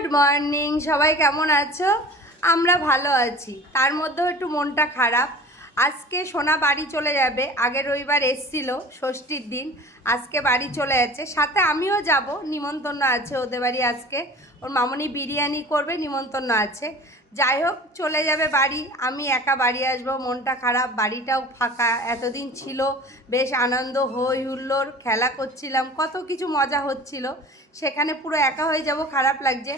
Good morning, সবাই কেমন আছো? আমরা ভালো আছি। তার মধ্যেও একটু মনটা খারাপ। আজকে সোনা বাড়ি চলে যাবে, আগের রবিবার এসছিল ষষ্ঠীর দিন, আজকে বাড়ি চলে যাচ্ছে। সাথে আমিও যাব, নিমন্ত্রণ আছে ওদের বাড়ি আজকে। ওর মামনি বিরিয়ানি করবে, নিমন্ত্রণ আছে। যাই হোক, চলে যাবে বাড়ি। আমি একা বাড়ি আসব, মনটা খারাপ, বাড়িটাও ফাঁকা। এতদিন ছিল, বেশ আনন্দ, হই হুল্লোড়, খেলা করছিলাম, কত কিছু মজা হচ্ছিল। সেখানে পুরো একা হয়ে যাব, খারাপ লাগছে।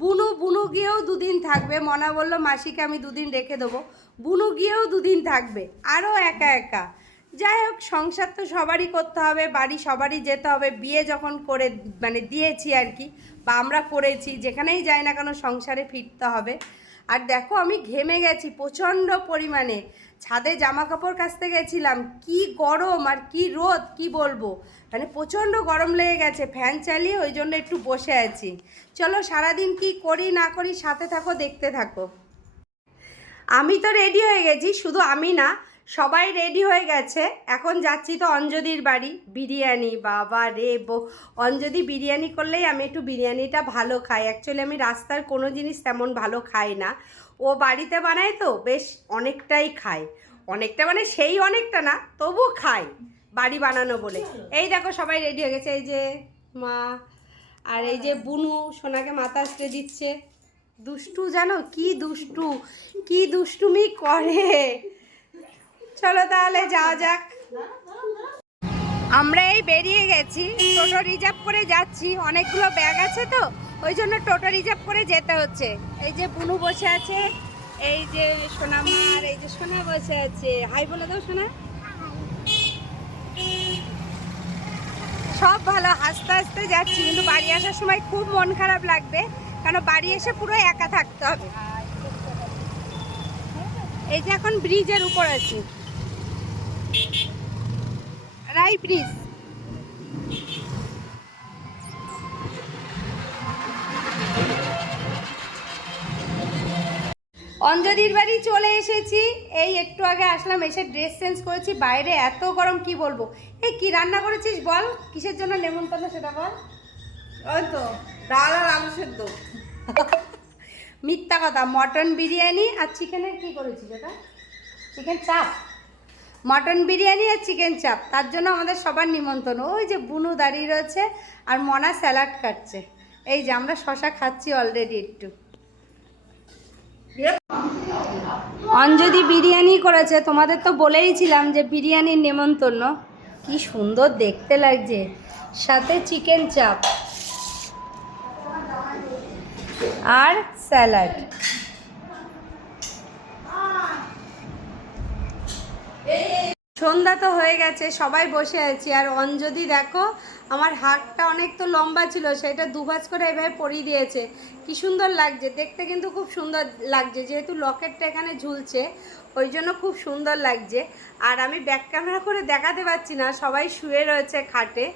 বুনু বুনু গিয়েও দুদিন থাকবে। মনা বলল, মাসিকে আমি দুদিন রেখে দেবো। বুনু গিয়েও দুদিন থাকবে, আরও একা একা। যাই হোক, সংসার তো সবারই করতে হবে, বাড়ি সবারই যেতে হবে। বিয়ে যখন করে মানে দিয়েছি আর কি, বা আমরা করেছি, যেখানেই যাই না কেন সংসারে ফিরতে হবে। আর দেখো আমি ঘেমে গেছি, প্রচণ্ড পরিমাণে। ছাদে জামা কাপড় কাচতে গেছিলাম। কি গরম আর কি রোদ, কি বলব? মানে প্রচণ্ড গরম লেগে গেছে, ফ্যান চালিয়ে ওই জন্য একটু বসে আছি। চলো সারাদিন কি করি, না করি, সাথে থাকো, দেখতে থাকো। আমি তো রেডি হয়ে গেছি, শুধু আমি না সবাই রেডি হয়ে গেছে। এখন যাচ্ছি তো অঞ্জদির বাড়ি। বিরিয়ানি, বাবা রে বো। অঞ্জদি বিরিয়ানি করলেই আমি একটু বিরিয়ানিটা ভালো খাই। অ্যাকচুয়ালি আমি রাস্তার কোনো জিনিস তেমন ভালো খাই না। ও বাড়িতে বানায় তো, বেশ অনেকটাই খাই অনেকটা মানে সেই অনেকটা না, তবু খাই বাড়ি বানানো বলে। এই দেখো সবাই রেডি হয়ে গেছে। এই যে মা আর এই যে বুনু, সোনাকে মাথা আসতে দিচ্ছে। দুষ্টু জানো? কি দুষ্টু? কি দুষ্টুমি করে? চলো তাহলে যাওয়া যাক। আমরা এই বেরিয়ে গেছি, টোটো রিজার্ভ করে যাচ্ছি, অনেকগুলো ব্যাগ আছে তো, ওই জন্য টোটো রিজার্ভ করে যেতে হচ্ছে। এই যে বুনু বসে আছে, এই যে সোনামার এই যে সোনা বসে আছে। হাই বলে দাও সোনা। সব ভালো, হাসতে হাসতে যাচ্ছি, কিন্তু বাড়ি আসার সময় খুব মন খারাপ লাগবে, কারণ বাড়ি এসে পুরো একা থাকতে হবে। এই যে এখন ব্রিজের উপর আছি। রাই ব্রিজ অঞ্জলির বাড়ি চলে এসেছি। এই একটু আগে আসলাম এসে ড্রেস চেঞ্জ করেছি। বাইরে এত গরম কি বলব? এই কি রান্না করেছিস বল? কিসের জন্য নেমন্তন্ন সেটা বল? ওই তো ডাল আর আলু সেদ্ধ। মিথ্যা কথা মটন বিরিয়ানি আর চিকেনের কি করেছিস ওটা? চিকেন চাপ। মটন বিরিয়ানি আর চিকেন চাপ। তার জন্য আমাদের সবার নিমন্ত্রণ। ওই যে বুনু দাঁড়িয়ে রয়েছে আর মনা স্যালাড কাটছে। এই যে আমরা শশা খাচ্ছি অলরেডি একটু। অঞ্জলি বিরিয়ানি করেছে। তোমাদের তো বলেইছিলাম যে বিরিয়ানির নেমন্তন্ন কি সুন্দর দেখতে লাগছে। সাথে চিকেন চাপ। আর স্যালাড। সন্ধ্যা তো হয়ে গেছে, সবাই বসে আছি। আর অঞ্জলি দেখো, আমার হাতটা অনেক তো লম্বা ছিল, সেটা দুভাজ করে এভাবে পরিয়ে দিয়েছে। কি সুন্দর লাগছে, দেখতে কিন্তু খুব সুন্দর লাগছে, যেহেতু লকেটটা এখানে ঝুলছে, ওই জন্য খুব সুন্দর লাগছে। আর আমি ব্যাক ক্যামেরা করে দেখাতে পারছি না, সবাই শুয়ে রয়েছে খাটে।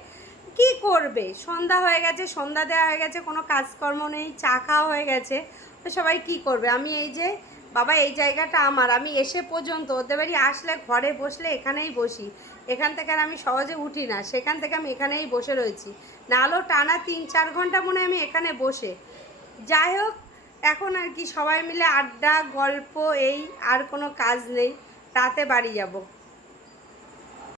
কি করবে? সন্ধ্যা হয়ে গেছে, সন্ধ্যা দেওয়া হয়ে গেছে, কোনো কাজকর্ম নেই, চা খাওয়া হয়ে গেছে। তো সবাই কি করবে? আমি এই যে বাবা, এই জায়গাটা আমার। আমি এসে পর্যন্ত ওদের বাড়ি আসলে, ঘরে বসলে এখানেই বসি। এখান থেকে আর আমি সহজে উঠি না। সেখান থেকে আমি এখানেই বসে রয়েছি। নাহলেও টানা তিন, চার ঘণ্টা মনে আমি এখানে বসে। যাই হোক, এখন আর কি সবাই মিলে আড্ডা, গল্প, এই আর কোনো কাজ নেই। রাতে বাড়ি যাব।